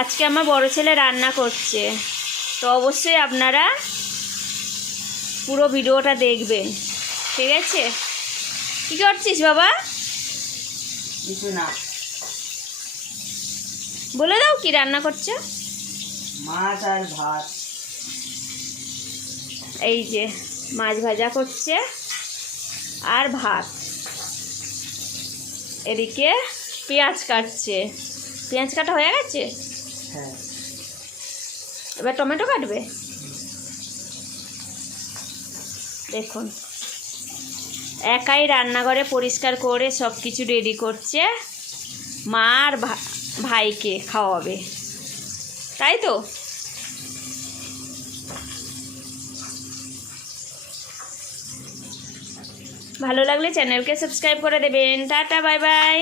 আজকে আমার বড় ছেলে রান্না করছে, তো অবশ্যই আপনারা পুরো ভিডিওটা দেখবেন, ঠিক আছে? কী করছিস বাবা? কিছু না, বলে দাও কি রান্না করছো। মাছ আর ভাত। এই যে মাছ ভাজা করছে আর ভাত, এদিকে পেঁয়াজ কাটছে। পেঁয়াজ কাটা হয়ে গেছে, হ্যাঁ। এবার টমেটো কাটবে। দেখুন একাই রান্নাঘরে পরিষ্কার করে সব কিছু রেডি করছে, মা আর ভাইকে খাওয়াবে, তাই তো? ভালো লাগলে চ্যানেলকে সাবস্ক্রাইব করে দেবেন। Tata, bye bye.